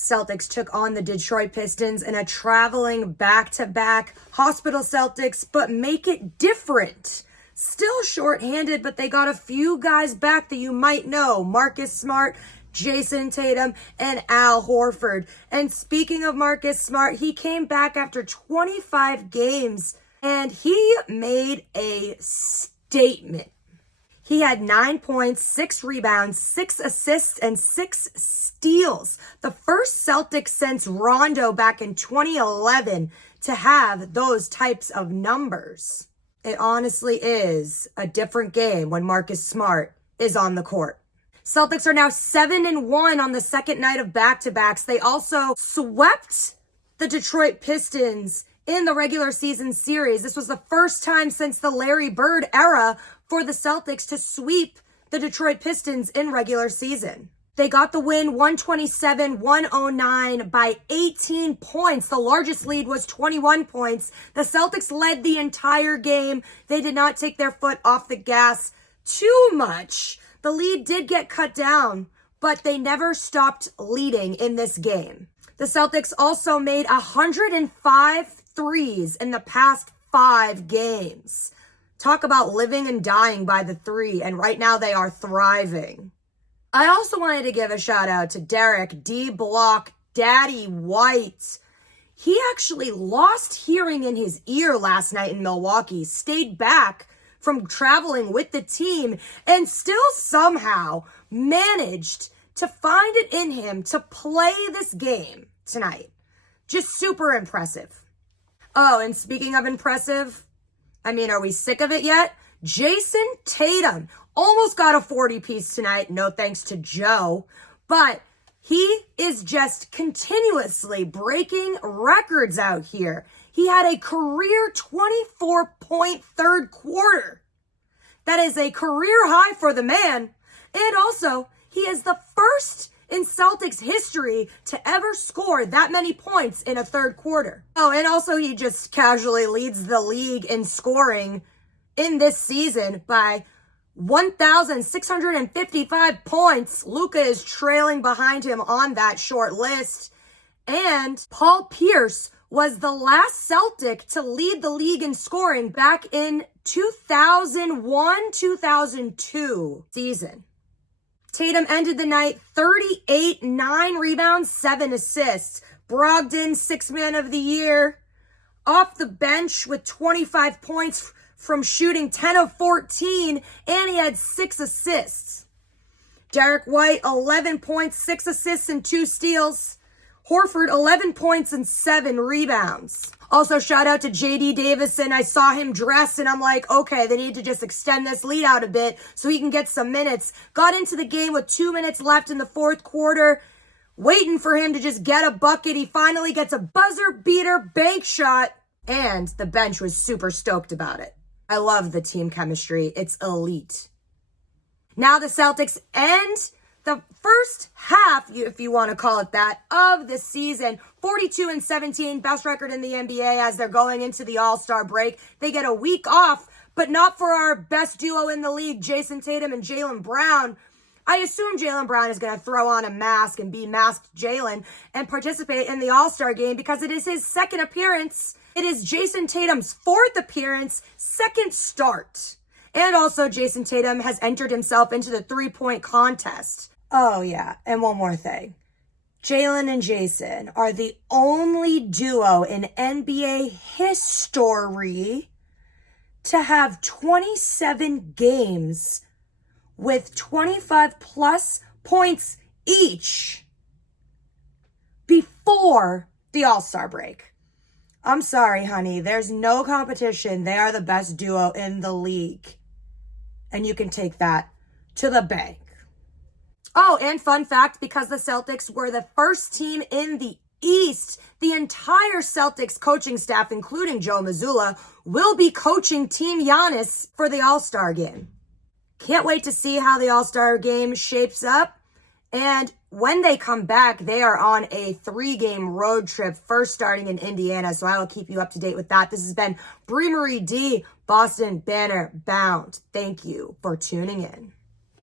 Celtics took on the Detroit Pistons in a traveling back-to-back hospital Celtics, but make it different. Still shorthanded, but they got a few guys back that you might know. Marcus Smart, Jason Tatum, and Al Horford. And speaking of Marcus Smart, he came back after 25 games and he made a statement. He had 9 points, 6 rebounds, 6 assists, and 6 steals. The first Celtics since Rondo back in 2011 to have those types of numbers. It honestly is a different game when Marcus Smart is on the court. Celtics are now 7-1 on the second night of back-to-backs. They also swept the Detroit Pistons in the regular season series. This was the first time since the Larry Bird era for the Celtics to sweep the Detroit Pistons in regular season. They got the win 127-109 by 18 points. The largest lead was 21 points. The Celtics led the entire game. They did not take their foot off the gas too much. The lead did get cut down, but they never stopped leading in this game. The Celtics also made 105 threes in the past 5 games. Talk about living and dying by the three, and right now they are thriving. I also wanted to give a shout out to Derek D. Block, Daddy White. He actually lost hearing in his ear last night in Milwaukee, stayed back from traveling with the team, and still somehow managed to find it in him to play this game tonight. Just super impressive. Oh, and speaking of impressive, are we sick of it yet? Jason Tatum almost got a 40-piece tonight, no thanks to Joe, but he is just continuously breaking records out here. He had a career 24-point third quarter. That is a career high for the man. And also, he is the first in Celtics history to ever score that many points in a third quarter. Oh, and also he just casually leads the league in scoring in this season by 1,655 points. Luka is trailing behind him on that short list. And Paul Pierce was the last Celtic to lead the league in scoring back in 2001-2002 season. Tatum ended the night 38, 9 rebounds, 7 assists. Brogdon, 6th man of the year, off the bench with 25 points from shooting 10 of 14, and he had 6 assists. Derek White, 11 points, 6 assists, and 2 steals. Horford, 11 points and 7 rebounds. Also, shout out to J.D. Davison. I saw him dress, and I'm like, okay, they need to just extend this lead out a bit so he can get some minutes. Got into the game with 2 minutes left in the fourth quarter, waiting for him to just get a bucket. He finally gets a buzzer beater bank shot, and the bench was super stoked about it. I love the team chemistry. It's elite. Now the Celtics end the first half, if you want to call it that, of the season. 42-17, best record in the NBA as they're going into the All-Star break. They get a week off, but not for our best duo in the league, Jason Tatum and Jaylen Brown. I assume Jaylen Brown is going to throw on a mask and be masked Jaylen and participate in the All-Star game because it is his second appearance. It is Jason Tatum's 4th appearance, 2nd start. And also Jason Tatum has entered himself into the 3-point contest. Oh yeah, and one more thing. Jaylen and Jason are the only duo in NBA history to have 27 games with 25 plus points each before the All-Star break. I'm sorry, honey. There's no competition. They are the best duo in the league. And you can take that to the bank. Oh, and fun fact, because the Celtics were the first team in the East, the entire Celtics coaching staff, including Joe Mazzulla, will be coaching Team Giannis for the All-Star game. Can't wait to see how the All-Star game shapes up. And when they come back, they are on a 3-game road trip, first starting in Indiana. So I will keep you up to date with that. This has been Brie Marie D, Boston Banner Bound. Thank you for tuning in.